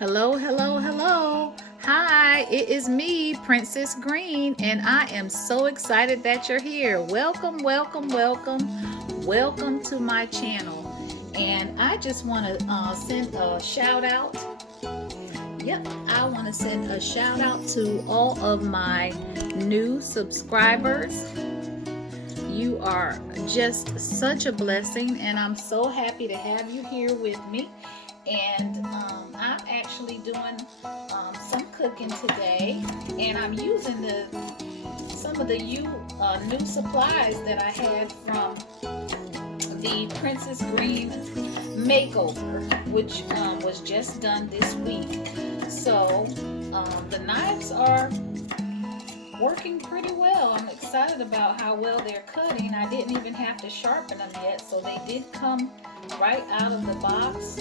Hello, hello, hello. Hi, it is me, Princess Green, and I am so excited that you're here. Welcome, welcome, welcome, welcome to my channel. And I just want to send a shout out. Yep, I want to send a shout out to all of my new subscribers. You are just such a blessing, and I'm so happy to have you here with me. And I'm actually doing some cooking today, and I'm using some of the new supplies that I had from the Princess Green makeover, which was just done this week. So the knives are working pretty well. I'm excited about how well they're cutting. I didn't even have to sharpen them yet, so they did come right out of the box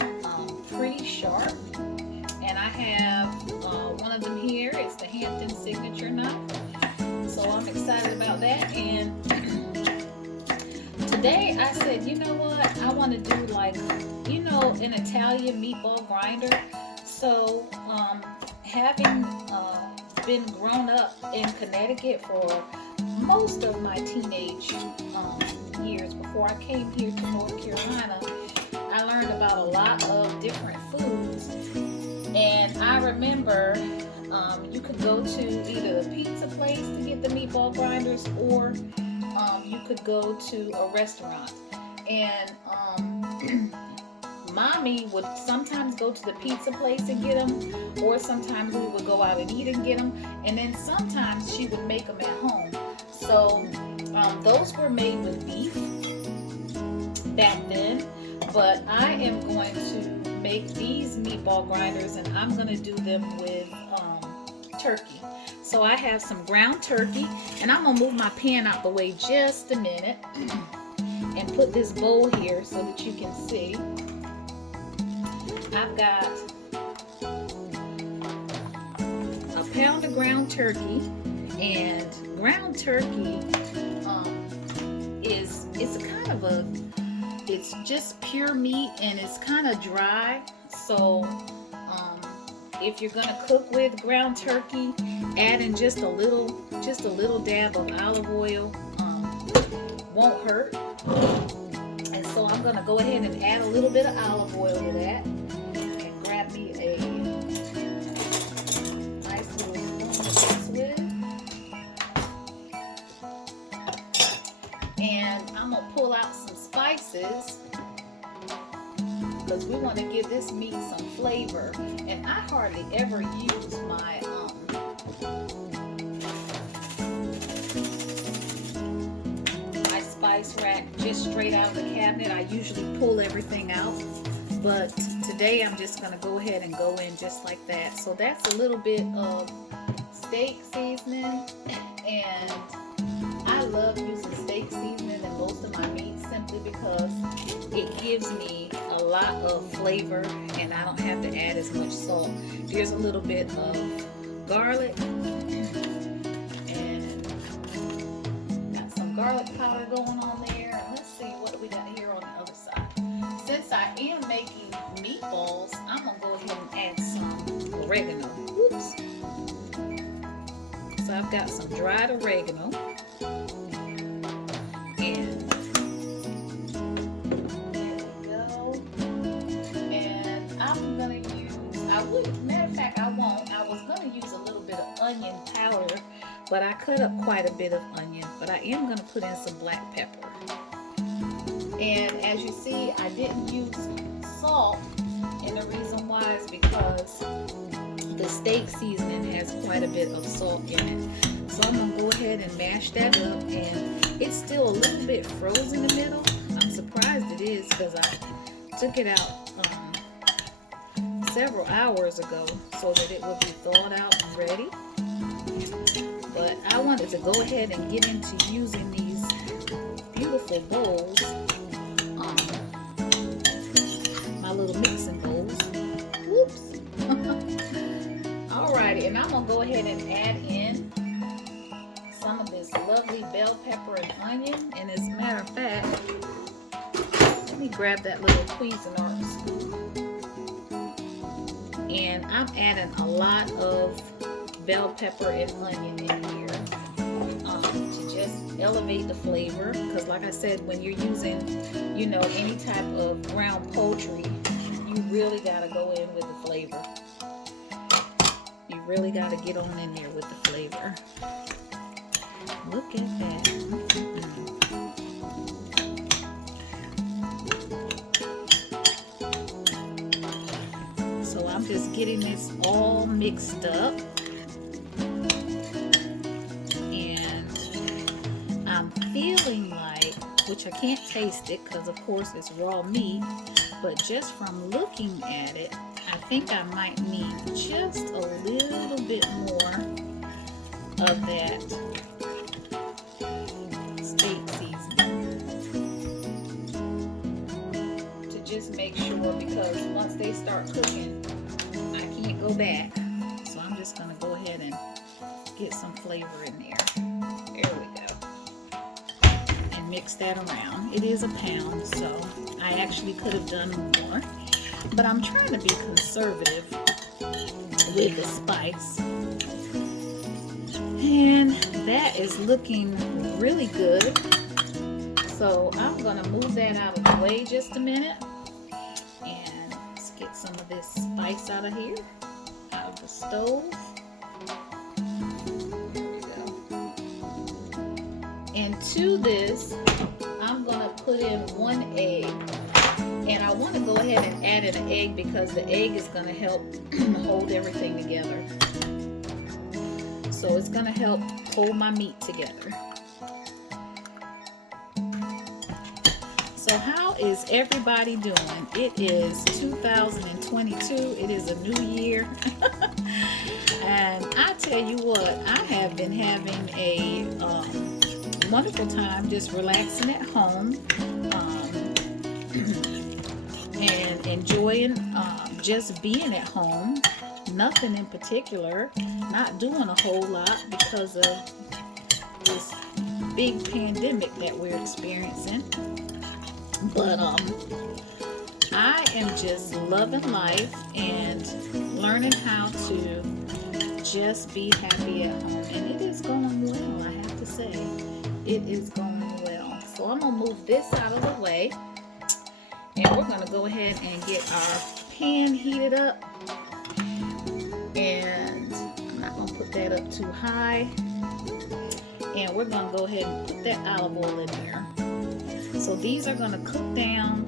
pretty sharp. And I have one of them here. It's the Hampton signature knife, so I'm excited about that. And today I said, you know what, I want to do like, an Italian meatball grinder. So having been grown up in Connecticut for most of my teenage years before I came here to North Carolina, I learned about a lot of different foods. And I remember you could go to either the pizza place to get the meatball grinders, or you could go to a restaurant. And Mommy would sometimes go to the pizza place and get them, or sometimes we would go out and eat and get them, and then sometimes she would make them at home. So those were made with beef back then, but I am going to make these meatball grinders, and I'm going to do them with turkey. So I have some ground turkey, and I'm going to move my pan out the way just a minute and put this bowl here so that you can see. I've got a pound of ground turkey, and ground turkey it's just pure meat, and it's kind of dry. So if you're gonna cook with ground turkey, add in just a little dab of olive oil. Won't hurt. And so I'm gonna go ahead and add a little bit of olive oil to that. Grab me a nice little spoon to mix with. And I'm going to pull out some spices because we want to give this meat some flavor. And I hardly ever use my spice rack just straight out of the cabinet. I usually pull everything out, but today I'm just going to go ahead and go in just like that. So that's a little bit of steak seasoning, and I love using steak seasoning in most of my meats simply because it gives me a lot of flavor and I don't have to add as much salt. Here's a little bit of garlic, and got some garlic powder going on there. And let's see what we got here on the other side. Since I am making meatballs, I'm going to go ahead and add some oregano. Whoops. So I've got some dried oregano. And there we go. And I'm going to use, matter of fact, I won't. I was going to use a little bit of onion powder, but I cut up quite a bit of onion. But I am going to put in some black pepper. And as you see, I didn't use salt, and the reason why is because the steak seasoning has quite a bit of salt in it. So I'm going to go ahead and mash that up, and it's still a little bit frozen in the middle. I'm surprised it is because I took it out several hours ago so that it would be thawed out and ready. But I wanted to go ahead and get into using these beautiful bowls, my little mixing bowls. Whoops. Alrighty, and I'm going to go ahead and add in some of this lovely bell pepper and onion. And as a matter of fact, let me grab that little Cuisinart spoon. And I'm adding a lot of bell pepper and onion in here to just elevate the flavor. Because like I said, when you're using, you know, any type of ground poultry, you really got to go in with the flavor. You really got to get on in there with the flavor. Look at that. So I'm just getting this all mixed up. Feeling like, which I can't taste it because of course it's raw meat, but just from looking at it, I think I might need just a little bit more of that steak seasoning to just make sure, because once they start cooking, I can't go back. So I'm just going to go ahead and get some flavor in there. There we go. Mix that around. It is a pound, so I actually could have done more, but I'm trying to be conservative with the spice. And that is looking really good. So I'm gonna move that out of the way just a minute, and let's get some of this spice out of here, out of the stove. And to this, I'm going to put in 1 egg. And I want to go ahead and add an egg because the egg is going to help hold everything together. So it's going to help hold my meat together. So how is everybody doing? It is 2022. It is a new year. And I tell you what, I have been having a wonderful time just relaxing at home and enjoying just being at home. Nothing in particular, not doing a whole lot because of this big pandemic that we're experiencing. But I am just loving life and learning how to just be happy at home, and it is going well, I have to say. It is going well. So I'm going to move this out of the way, and we're going to go ahead and get our pan heated up. And I'm not going to put that up too high. And we're going to go ahead and put that olive oil in there. So these are going to cook down.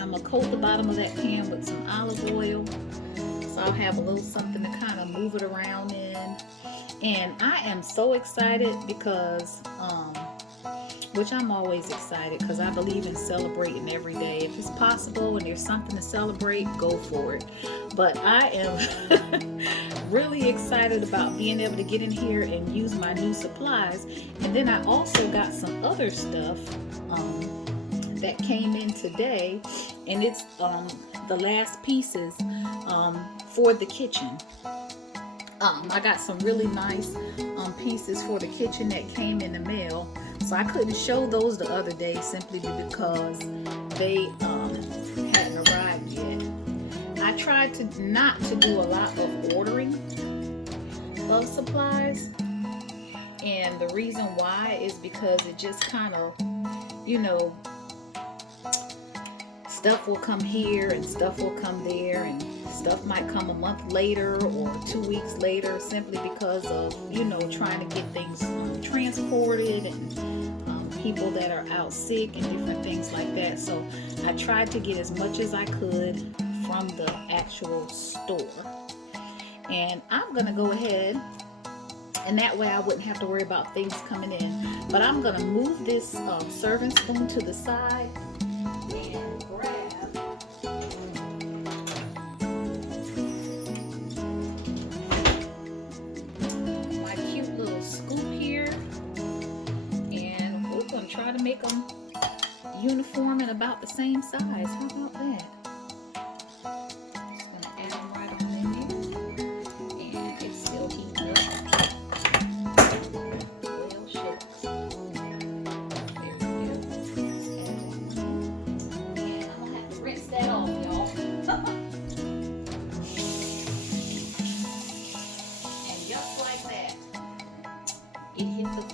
I'm going to coat the bottom of that pan with some olive oil. So I'll have a little something to kind of move it around in. And I am so excited because, which I'm always excited because I believe in celebrating every day. If it's possible and there's something to celebrate, go for it. But I am really excited about being able to get in here and use my new supplies. And then I also got some other stuff that came in today, and it's the last pieces for the kitchen. I got some really nice pieces for the kitchen that came in the mail. So I couldn't show those the other day simply because they hadn't arrived yet. I tried to not to do a lot of ordering of supplies, and the reason why is because it just kind of, you know, stuff will come here and stuff will come there, and stuff might come a month later or 2 weeks later, simply because of, you know, trying to get things transported and people that are out sick and different things like that. So I tried to get as much as I could from the actual store. And I'm going to go ahead, and that way I wouldn't have to worry about things coming in. But I'm going to move this serving spoon to the side and grab my cute little scoop here. And we're going to try to make them uniform and about the same size. How about that?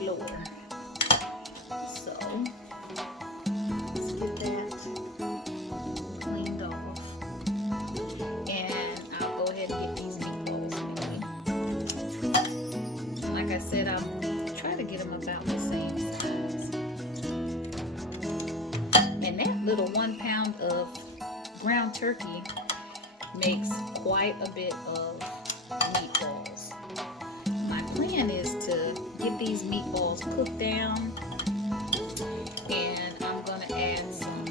floor. So let's get that cleaned off. And I'll go ahead and get these meatballs anyway. Like I said, I'll try to get them about the same size. And that little 1 pound of ground turkey makes quite a bit of meatballs. My plan is to get these meatballs cooked down, and I'm going to add some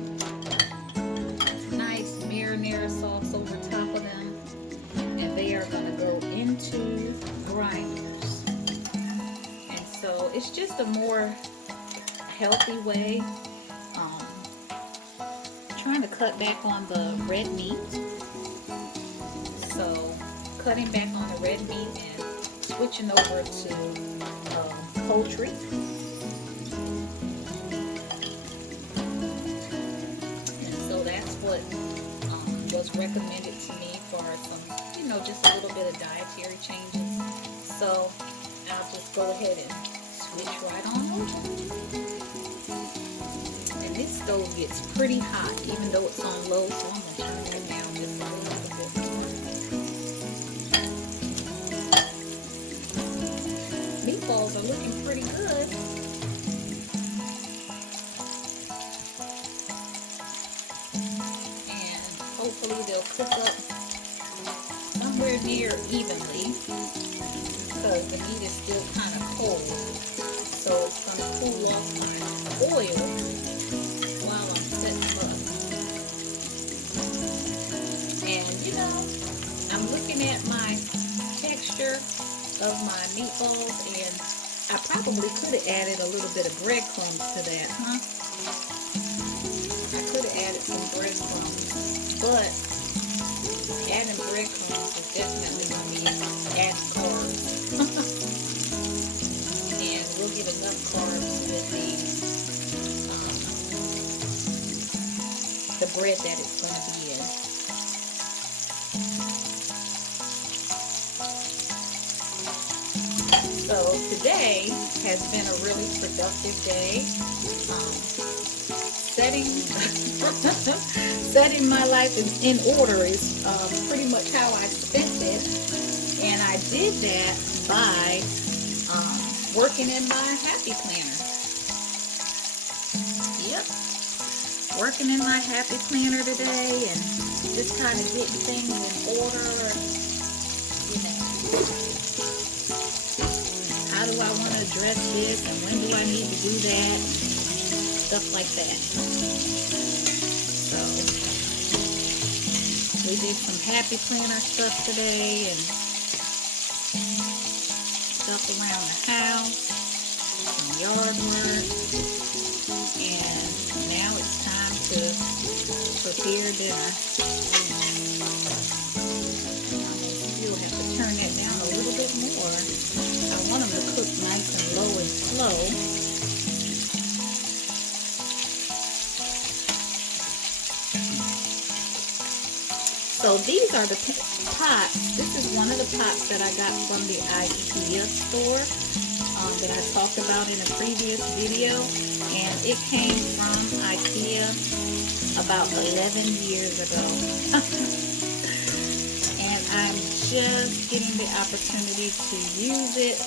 nice marinara sauce over top of them, and they are going to go into grinders. And so it's just a more healthy way, trying to cut back on the red meat. So cutting back on the red meat and switching over to poultry. And so that's what was recommended to me for some, just a little bit of dietary changes. So I'll just go ahead and switch right on over. And this stove gets pretty hot, even though it's on low, so I'm going to turn it down just a little bit more. Meatballs are looking pretty good. And hopefully they'll cook up somewhere near evenly, because the meat is still kind of cold. So it's going to cool off my oil while I'm setting them up. And I'm looking at my texture of my meatballs, and I probably could have added a little bit of breadcrumbs to that, huh? I could have added some breadcrumbs, but adding breadcrumbs is definitely going to be adding carbs. And we'll get enough carbs with the bread that it's going to be in. So today has been a really productive day. Setting my life in order is pretty much how I spent it. And I did that by working in my happy planner. Yep. Working in my happy planner today and just kind of getting things in order. How do I want to address this, and when do I need to do that? Stuff like that. So we did some happy planner stuff today and stuff around the house, some yard work, and now it's time to prepare dinner. You'll have to turn that down a little bit more. I want them to cook nice and low and slow. So these are the pots. This is one of the pots that I got from the IKEA store that I talked about in a previous video. And it came from IKEA about 11 years ago. And I'm just getting the opportunity to use it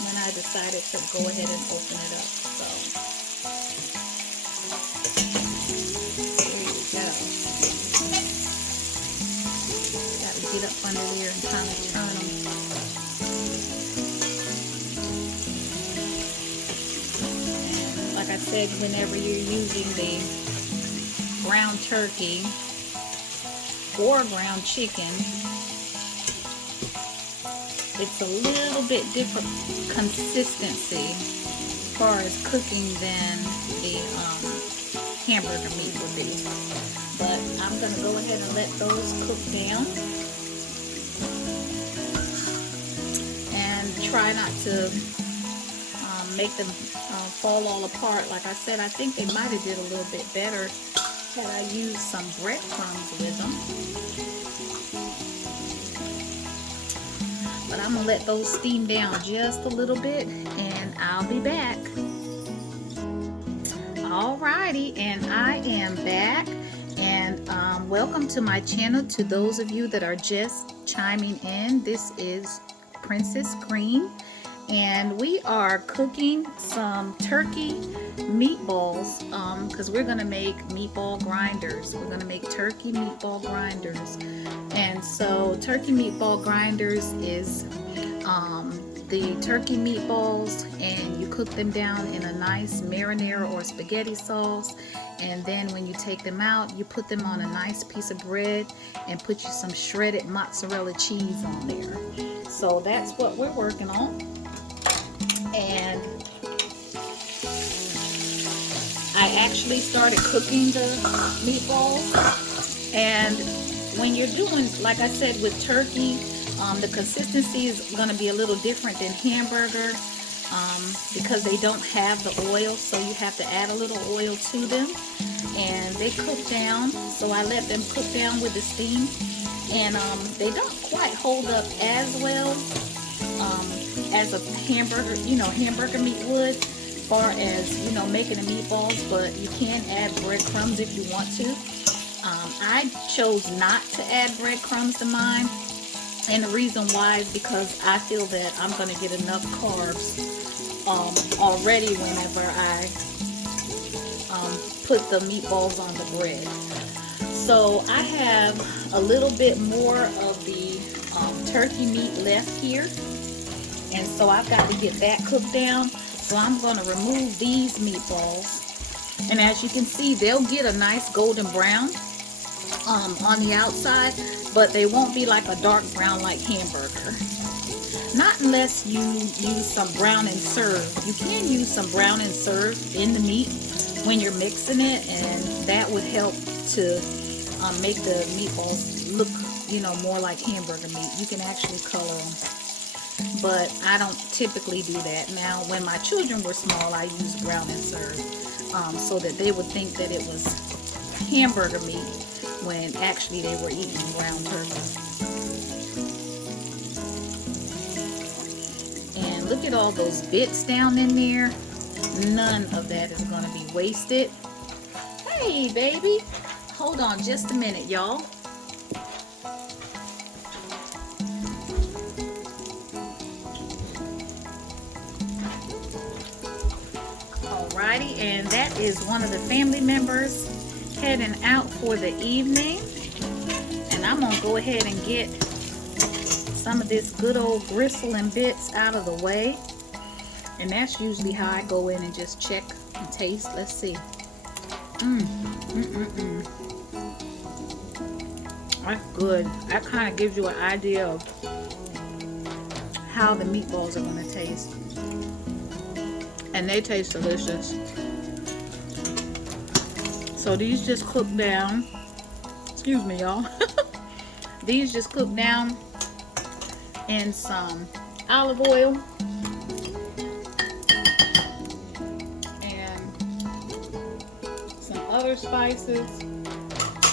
when I decided to go ahead and open it up. So there you go. Got to get up under there and kind of turn them. And like I said, whenever you're using the ground turkey or ground chicken, it's a little bit different consistency as far as cooking than the hamburger meat would be. But I'm going to go ahead and let those cook down and try not to make them fall all apart. Like I said, I think they might have did a little bit better had I used some breadcrumbs with them. But I'm going to let those steam down just a little bit, and I'll be back. Alrighty, and I am back, and welcome to my channel. To those of you that are just chiming in, this is Princess Green, and we are cooking some turkey meatballs because we're gonna make meatball grinders. We're gonna make turkey meatball grinders, and so turkey meatball grinders is the turkey meatballs, and you cook them down in a nice marinara or spaghetti sauce, and then when you take them out, you put them on a nice piece of bread and put you some shredded mozzarella cheese on there. So that's what we're working on. And I actually started cooking the meatballs, and when you're doing, like I said, with turkey, the consistency is going to be a little different than hamburger because they don't have the oil, so you have to add a little oil to them. And they cook down, so I let them cook down with the steam, and they don't quite hold up as well as a hamburger, hamburger meat would, as far as, making the meatballs, but you can add breadcrumbs if you want to. I chose not to add breadcrumbs to mine. And the reason why is because I feel that I'm going to get enough carbs already whenever I put the meatballs on the bread. So I have a little bit more of the turkey meat left here. And so I've got to get that cooked down. So I'm going to remove these meatballs. And as you can see, they'll get a nice golden brown on the outside, but they won't be like a dark brown like hamburger. Not unless you use some brown and serve. You can use some brown and serve in the meat when you're mixing it, and that would help to make the meatballs look, more like hamburger meat. You can actually color them, but I don't typically do that. Now, when my children were small, I used brown and serve so that they would think that it was hamburger meat when actually they were eating ground turkey. And look at all those bits down in there. None of that is going to be wasted. Hey, baby. Hold on just a minute, y'all. Alrighty, and that is one of the family members heading out for the evening, and I'm gonna go ahead and get some of this good old gristle and bits out of the way. And that's usually how I go in and just check and taste. Let's see. That's good. That kind of gives you an idea of how the meatballs are gonna taste, and they taste delicious. So these just cook down. Excuse me, y'all. These just cook down in some olive oil and some other spices.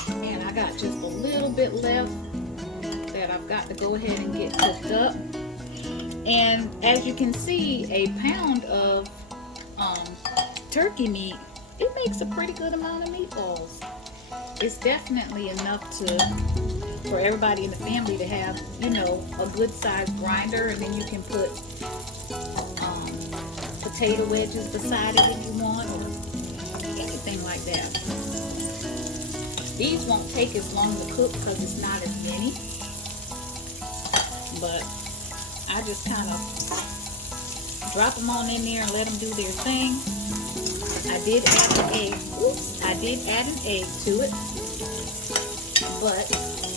And I got just a little bit left that I've got to go ahead and get cooked up. And as you can see, a pound of turkey meat, it makes a pretty good amount of meatballs. It's definitely enough for everybody in the family to have, a good sized grinder, and then you can put potato wedges beside it if you want, or anything like that. These won't take as long to cook because it's not as many, but I just kind of drop them on in there and let them do their thing. I did add an egg. Oops, I did add an egg to it, but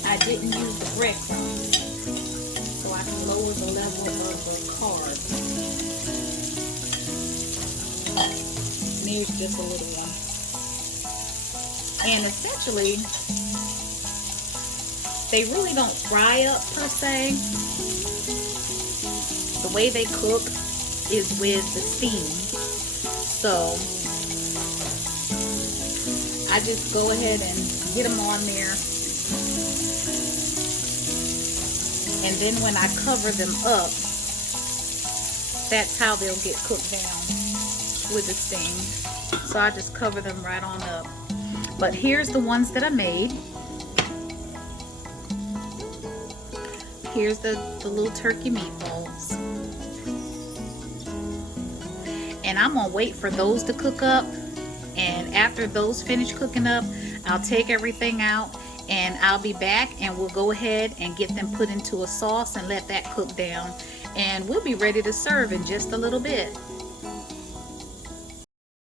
I didn't use the breadcrumbs, so I can lower the level of the carbs. And there's just a little one. And essentially, they really don't fry up per se. The way they cook is with the steam. So I just go ahead and get them on there, and then when I cover them up, that's how they'll get cooked down with the steam. So I just cover them right on up. But here's the ones that I made. Here's the little turkey meatballs. And I'm gonna wait for those to cook up, and after those finish cooking up, I'll take everything out and I'll be back, and we'll go ahead and get them put into a sauce and let that cook down, and we'll be ready to serve in just a little bit.